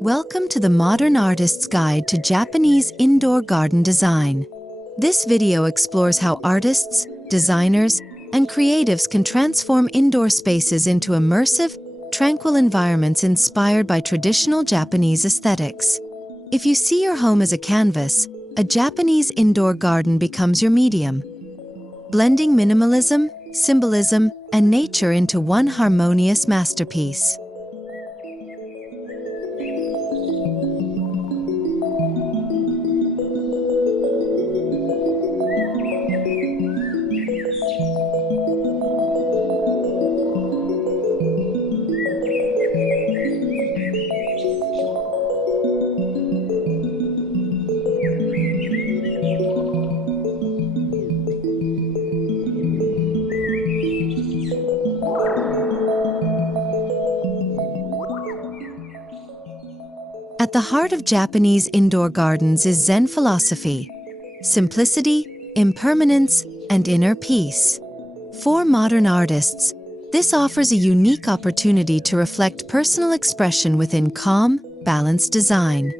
Welcome to the Modern Artist's Guide to Japanese Indoor Garden Design. This video explores how artists, designers, and creatives can transform indoor spaces into immersive, tranquil environments inspired by traditional Japanese aesthetics. If you see your home as a canvas, a Japanese indoor garden becomes your medium, blending minimalism, symbolism, and nature into one harmonious masterpiece. At the heart of Japanese indoor gardens is Zen philosophy, simplicity, impermanence, and inner peace. For modern artists, this offers a unique opportunity to reflect personal expression within calm, balanced design.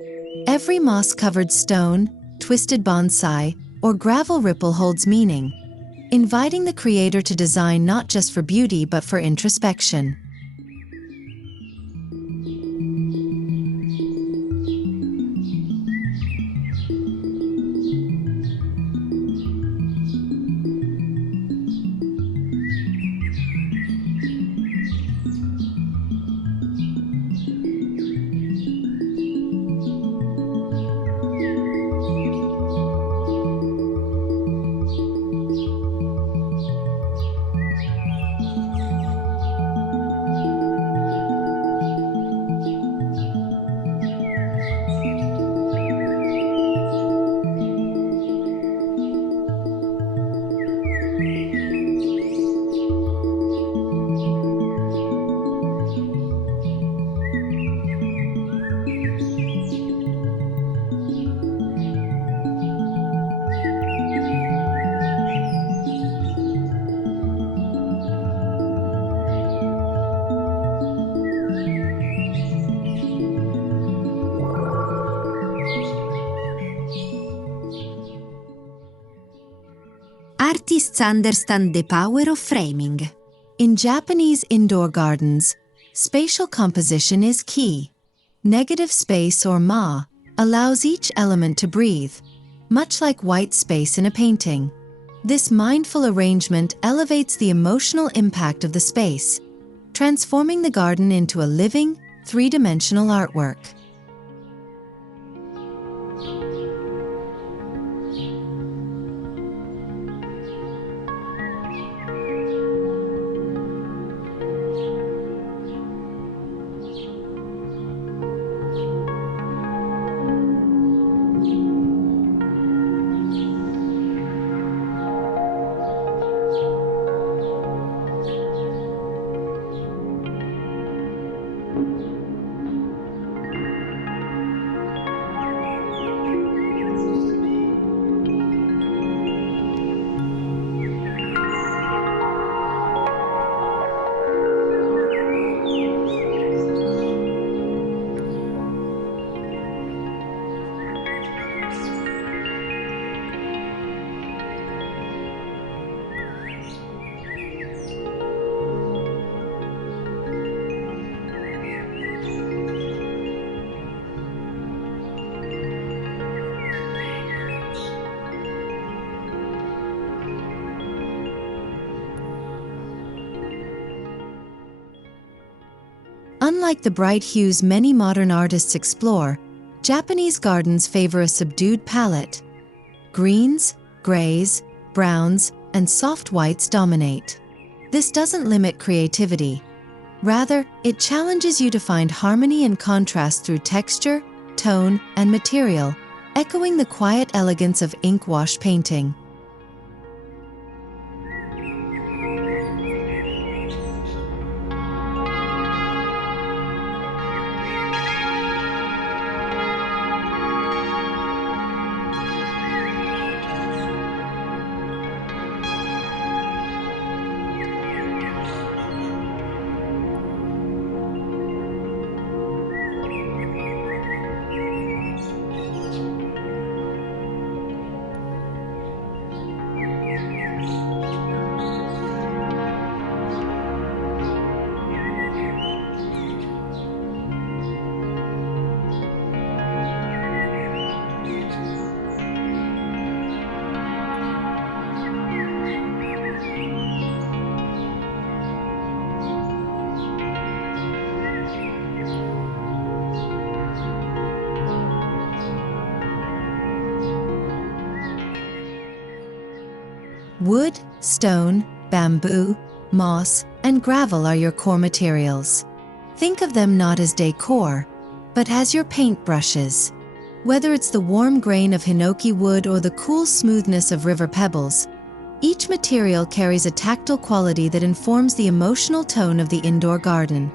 Every moss-covered stone, twisted bonsai, or gravel ripple holds meaning, inviting the creator to design not just for beauty but for introspection. Artists understand the power of framing. In Japanese indoor gardens, spatial composition is key. Negative space, or ma, allows each element to breathe, much like white space in a painting. This mindful arrangement elevates the emotional impact of the space, transforming the garden into a living, three-dimensional artwork. Unlike the bright hues many modern artists explore, Japanese gardens favor a subdued palette. Greens, grays, browns, and soft whites dominate. This doesn't limit creativity. Rather, it challenges you to find harmony and contrast through texture, tone, and material, echoing the quiet elegance of ink wash painting. Wood, stone, bamboo, moss, and gravel are your core materials. Think of them not as decor, but as your paintbrushes. Whether it's the warm grain of hinoki wood or the cool smoothness of river pebbles, each material carries a tactile quality that informs the emotional tone of the indoor garden.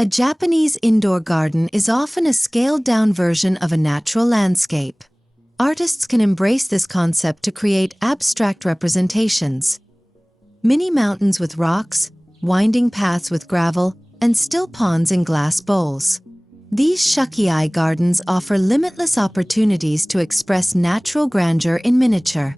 A Japanese indoor garden is often a scaled-down version of a natural landscape. Artists can embrace this concept to create abstract representations. Mini mountains with rocks, winding paths with gravel, and still ponds in glass bowls. These shakiai gardens offer limitless opportunities to express natural grandeur in miniature.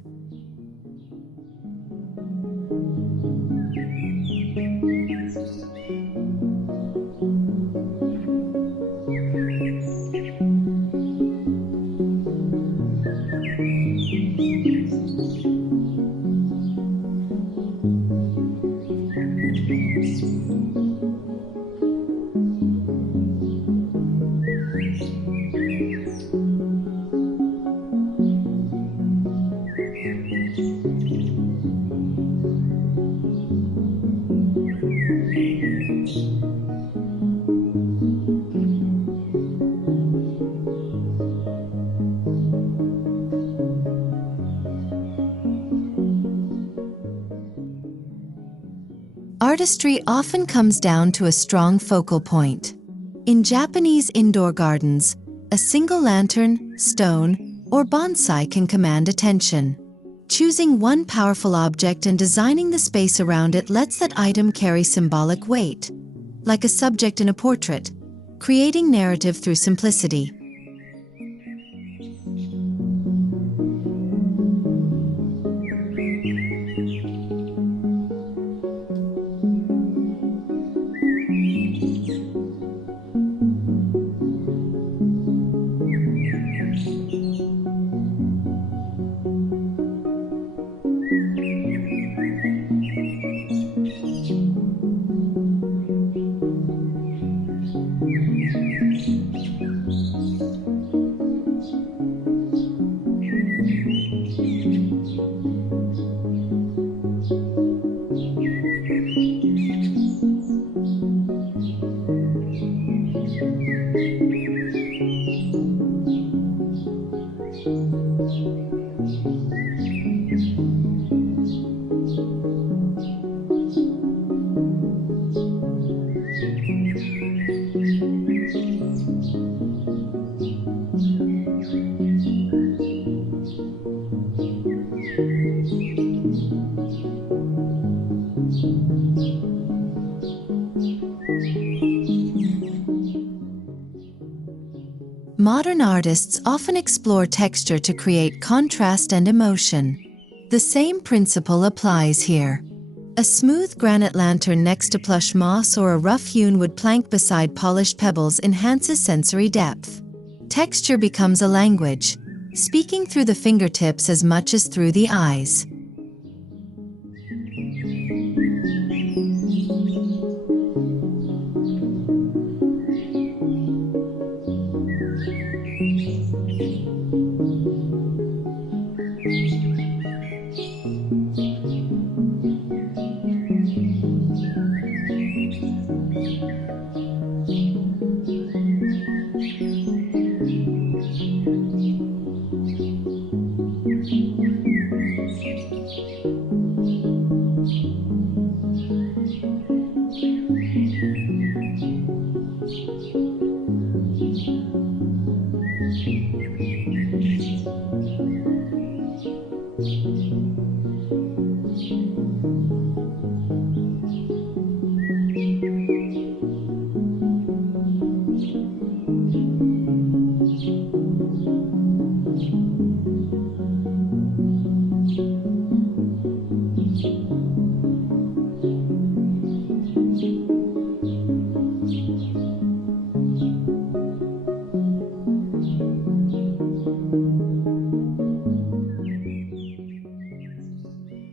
Artistry often comes down to a strong focal point. In Japanese indoor gardens, a single lantern, stone, or bonsai can command attention. Choosing one powerful object and designing the space around it lets that item carry symbolic weight, like a subject in a portrait, creating narrative through simplicity. Modern artists often explore texture to create contrast and emotion. The same principle applies here. A smooth granite lantern next to plush moss or a rough-hewn wood plank beside polished pebbles enhances sensory depth. Texture becomes a language, speaking through the fingertips as much as through the eyes.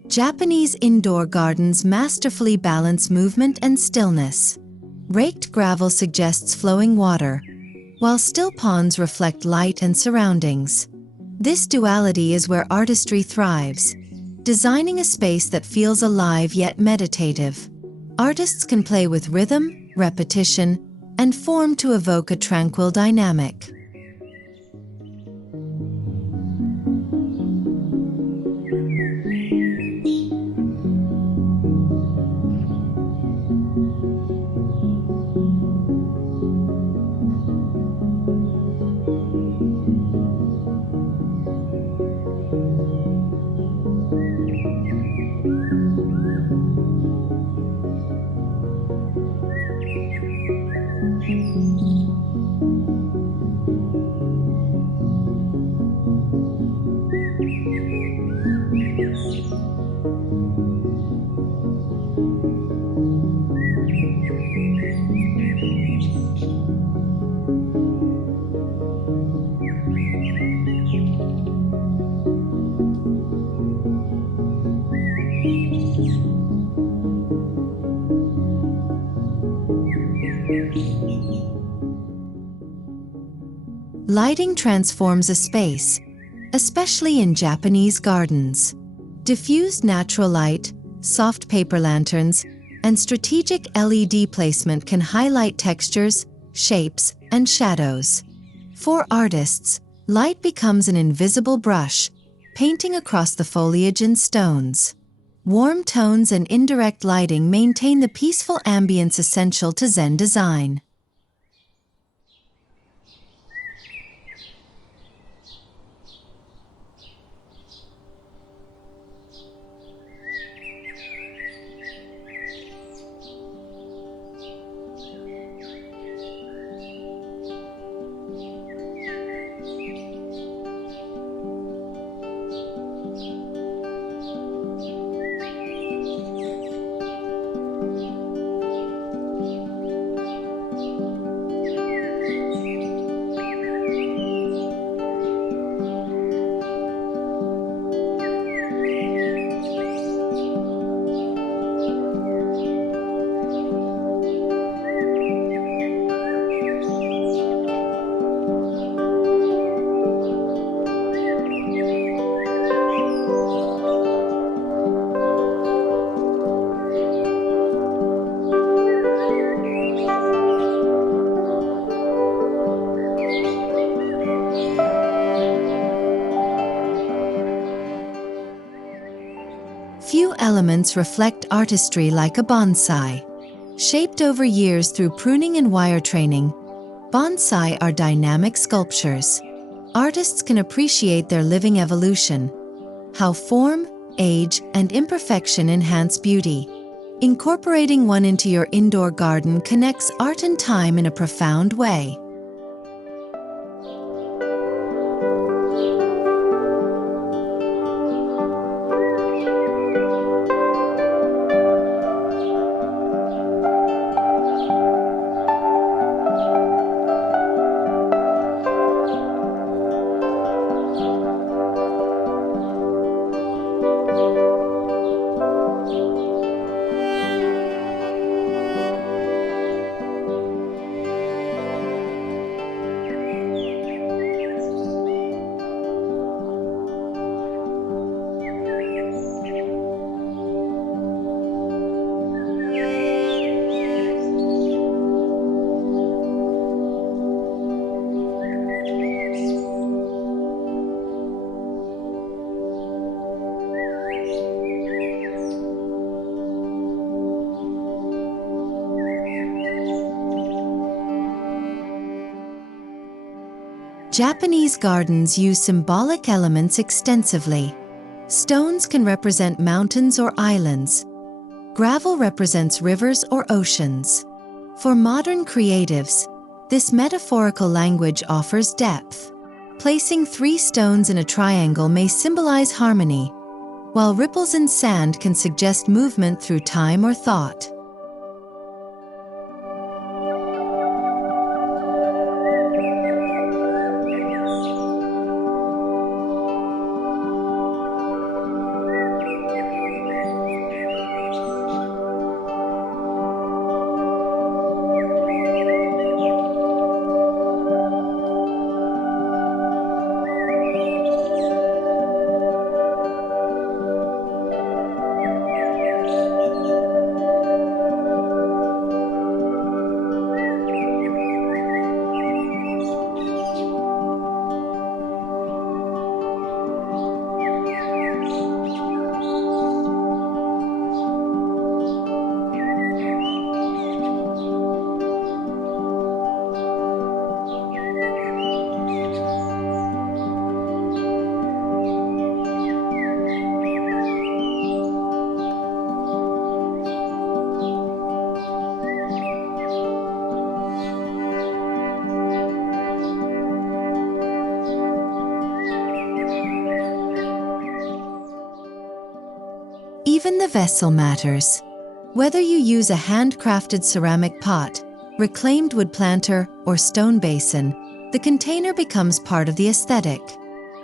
Japanese indoor gardens masterfully balance movement and stillness. Raked gravel suggests flowing water, while still ponds reflect light and surroundings. This duality is where artistry thrives, designing a space that feels alive yet meditative. Artists can play with rhythm, repetition, and form to evoke a tranquil dynamic. Lighting transforms a space, especially in Japanese gardens. Diffused natural light, soft paper lanterns, and strategic LED placement can highlight textures, shapes, and shadows. For artists, light becomes an invisible brush, painting across the foliage and stones. Warm tones and indirect lighting maintain the peaceful ambience essential to Zen design. Few elements reflect artistry like a bonsai. Shaped over years through pruning and wire training, bonsai are dynamic sculptures. Artists can appreciate their living evolution, how form, age, and imperfection enhance beauty. Incorporating one into your indoor garden connects art and time in a profound way. Japanese gardens use symbolic elements extensively. Stones can represent mountains or islands. Gravel represents rivers or oceans. For modern creatives, this metaphorical language offers depth. Placing 3 stones in a triangle may symbolize harmony, while ripples in sand can suggest movement through time or thought. Even the vessel matters. Whether you use a handcrafted ceramic pot, reclaimed wood planter, or stone basin, the container becomes part of the aesthetic.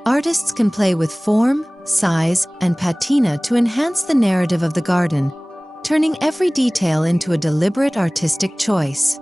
Artists can play with form, size, and patina to enhance the narrative of the garden, turning every detail into a deliberate artistic choice.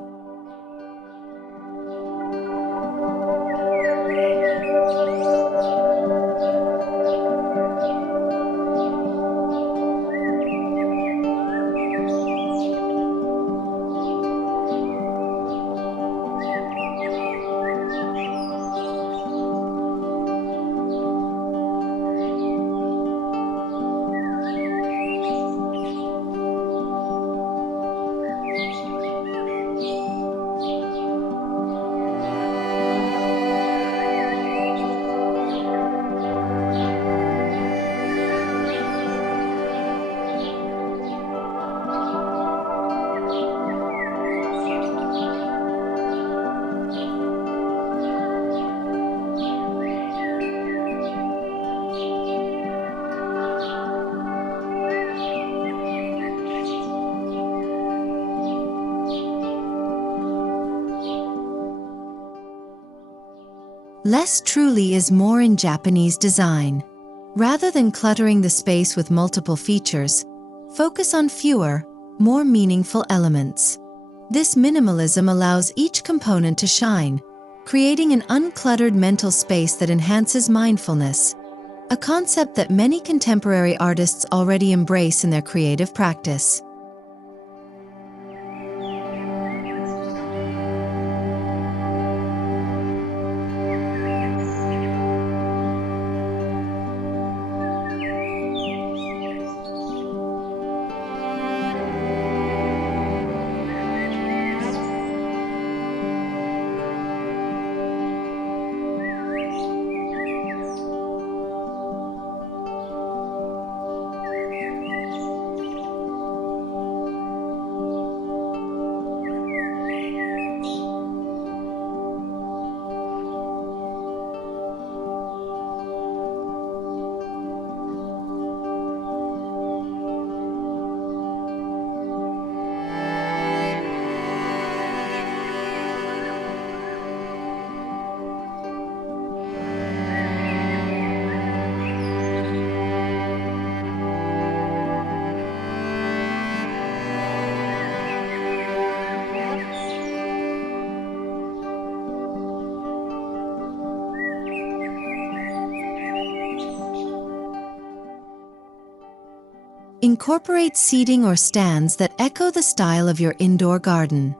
Less truly is more in Japanese design. Rather than cluttering the space with multiple features, focus on fewer, more meaningful elements. This minimalism allows each component to shine, creating an uncluttered mental space that enhances mindfulness, a concept that many contemporary artists already embrace in their creative practice. Incorporate seating or stands that echo the style of your indoor garden.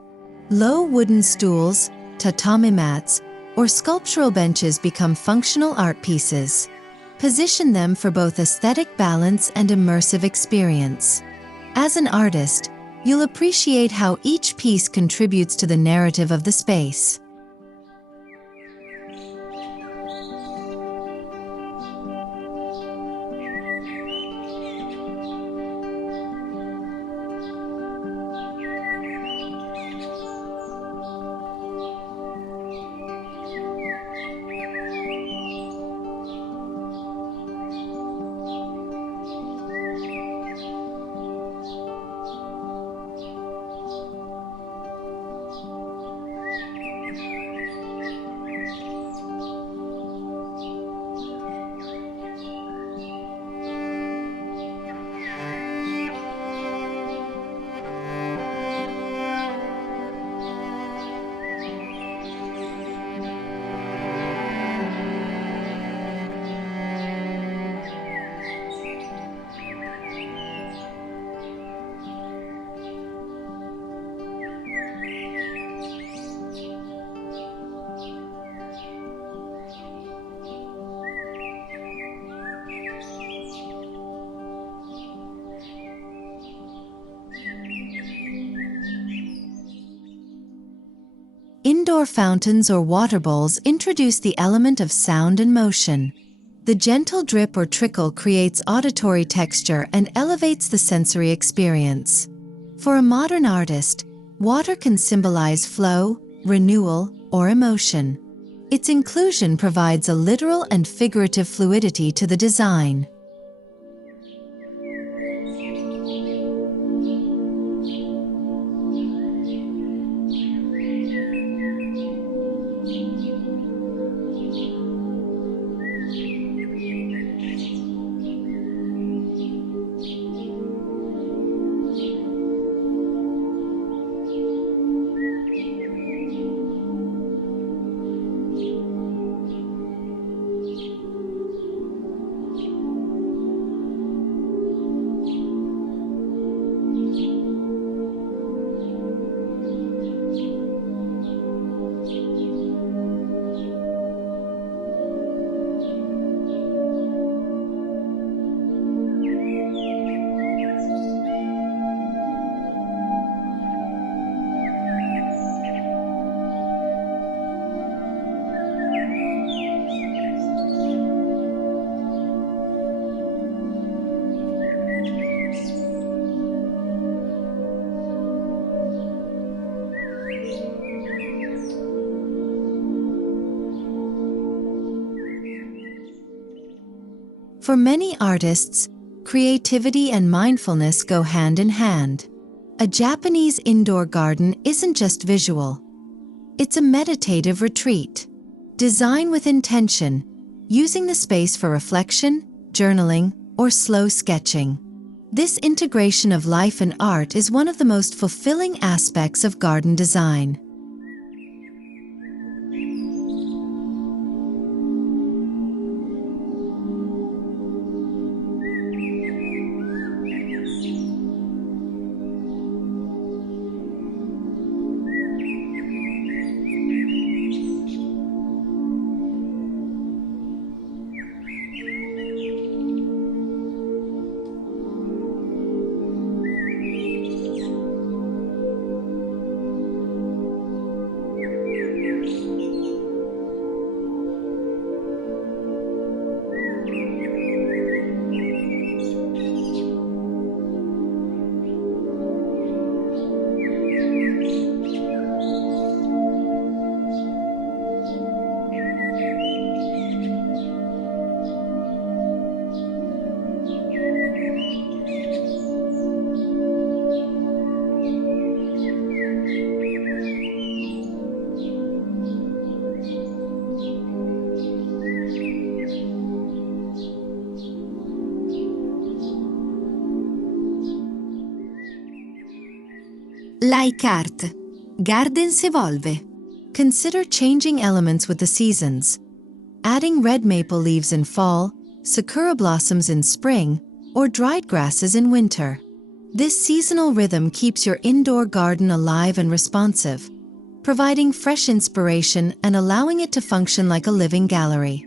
Low wooden stools, tatami mats, or sculptural benches become functional art pieces. Position them for both aesthetic balance and immersive experience. As an artist, you'll appreciate how each piece contributes to the narrative of the space. Indoor fountains or water bowls introduce the element of sound and motion. The gentle drip or trickle creates auditory texture and elevates the sensory experience. For a modern artist, water can symbolize flow, renewal, or emotion. Its inclusion provides a literal and figurative fluidity to the design. For many artists, creativity and mindfulness go hand in hand. A Japanese indoor garden isn't just visual. It's a meditative retreat. Design with intention, using the space for reflection, journaling, or slow sketching. This integration of life and art is one of the most fulfilling aspects of garden design. Like art, gardens evolve. Consider changing elements with the seasons. Adding red maple leaves in fall, sakura blossoms in spring, or dried grasses in winter. This seasonal rhythm keeps your indoor garden alive and responsive, providing fresh inspiration and allowing it to function like a living gallery.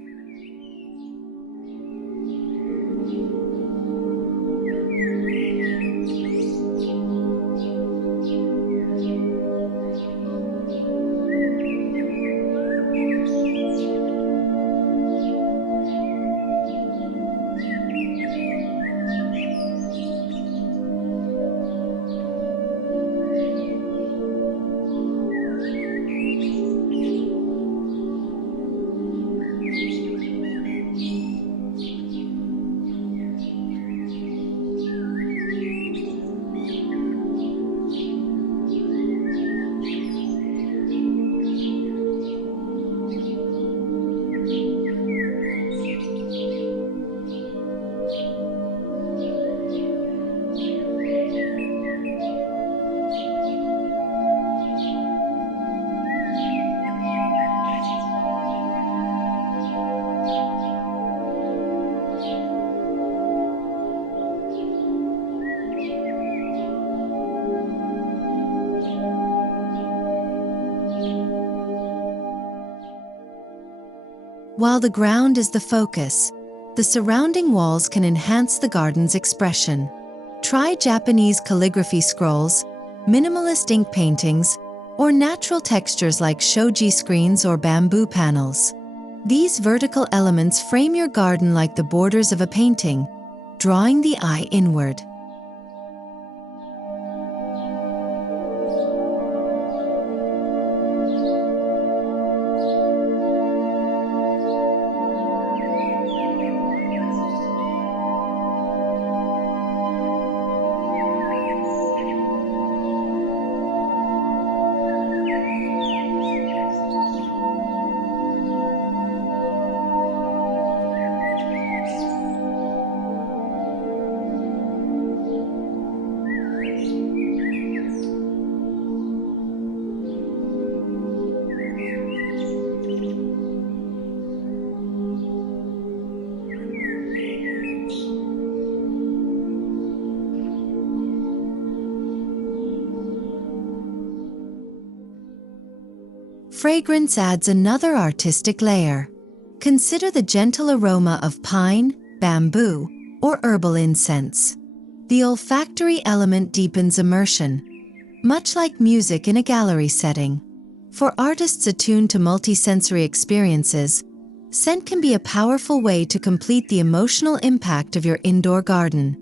While the ground is the focus, the surrounding walls can enhance the garden's expression. Try Japanese calligraphy scrolls, minimalist ink paintings, or natural textures like shoji screens or bamboo panels. These vertical elements frame your garden like the borders of a painting, drawing the eye inward. Fragrance adds another artistic layer. Consider the gentle aroma of pine, bamboo, or herbal incense. The olfactory element deepens immersion, much like music in a gallery setting. For artists attuned to multisensory experiences, scent can be a powerful way to complete the emotional impact of your indoor garden.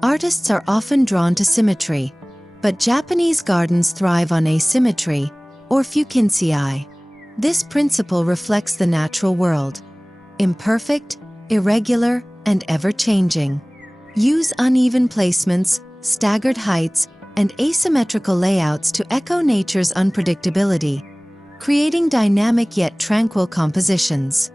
Artists are often drawn to symmetry, but Japanese gardens thrive on asymmetry, or fukinsei. This principle reflects the natural world: imperfect, irregular, and ever-changing. Use uneven placements, staggered heights, and asymmetrical layouts to echo nature's unpredictability, creating dynamic yet tranquil compositions.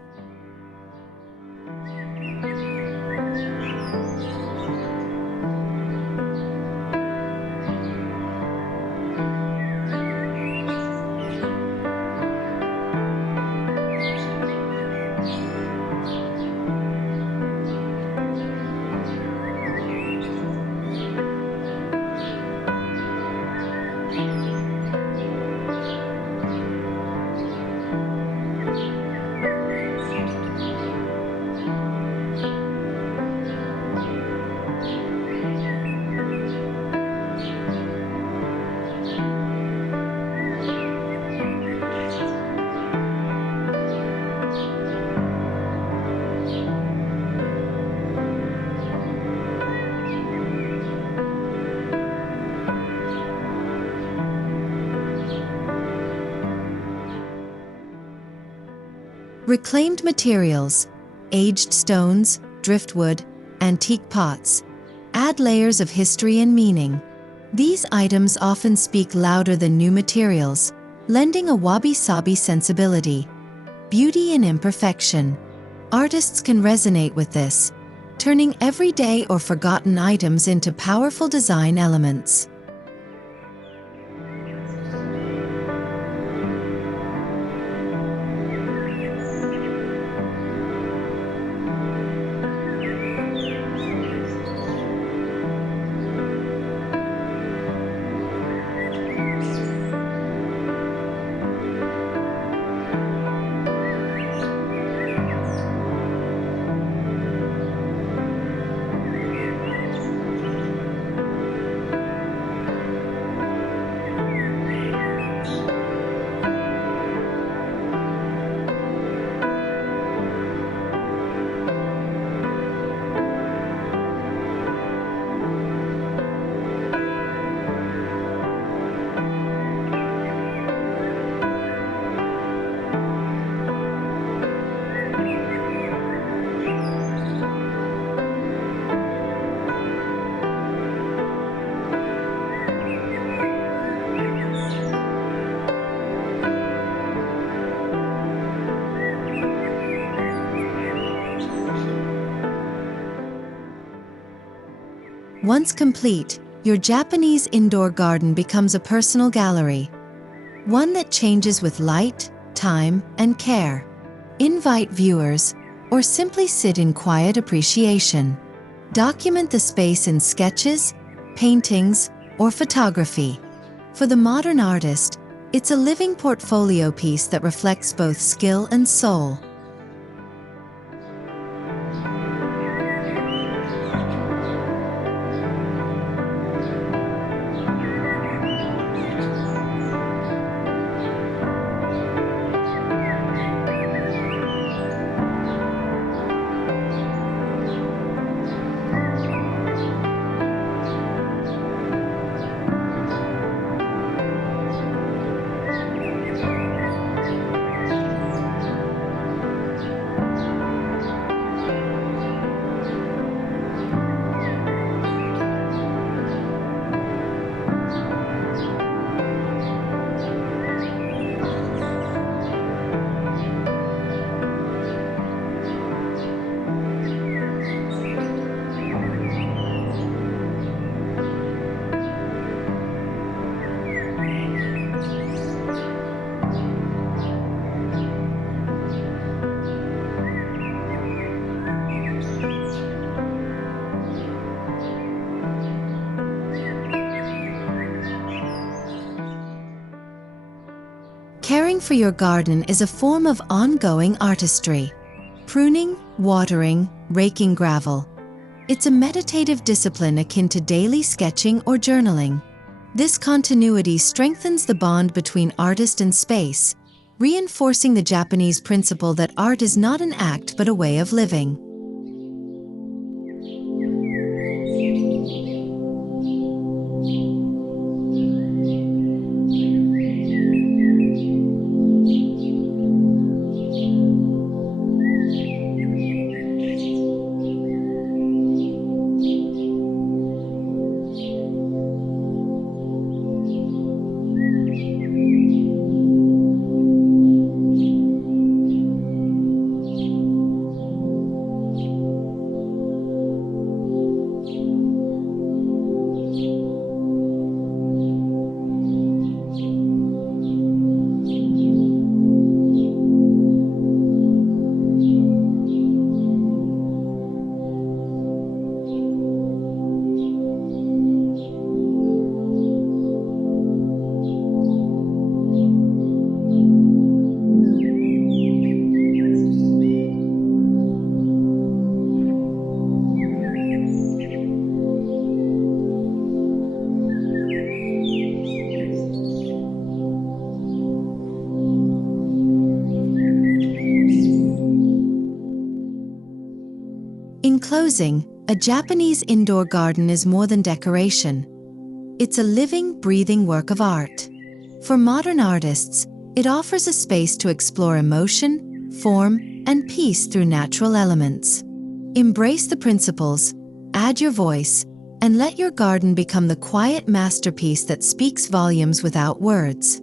Reclaimed materials, aged stones, driftwood, antique pots, add layers of history and meaning. These items often speak louder than new materials, lending a wabi-sabi sensibility. Beauty in imperfection. Artists can resonate with this, turning everyday or forgotten items into powerful design elements. Once complete, your Japanese indoor garden becomes a personal gallery, one that changes with light, time, and care. Invite viewers, or simply sit in quiet appreciation. Document the space in sketches, paintings, or photography. For the modern artist, it's a living portfolio piece that reflects both skill and soul. Caring for your garden is a form of ongoing artistry. Pruning, watering, raking gravel. It's a meditative discipline akin to daily sketching or journaling. This continuity strengthens the bond between artist and space, reinforcing the Japanese principle that art is not an act but a way of living. In closing, a Japanese indoor garden is more than decoration. It's a living, breathing work of art. For modern artists, it offers a space to explore emotion, form, and peace through natural elements. Embrace the principles, add your voice, and let your garden become the quiet masterpiece that speaks volumes without words.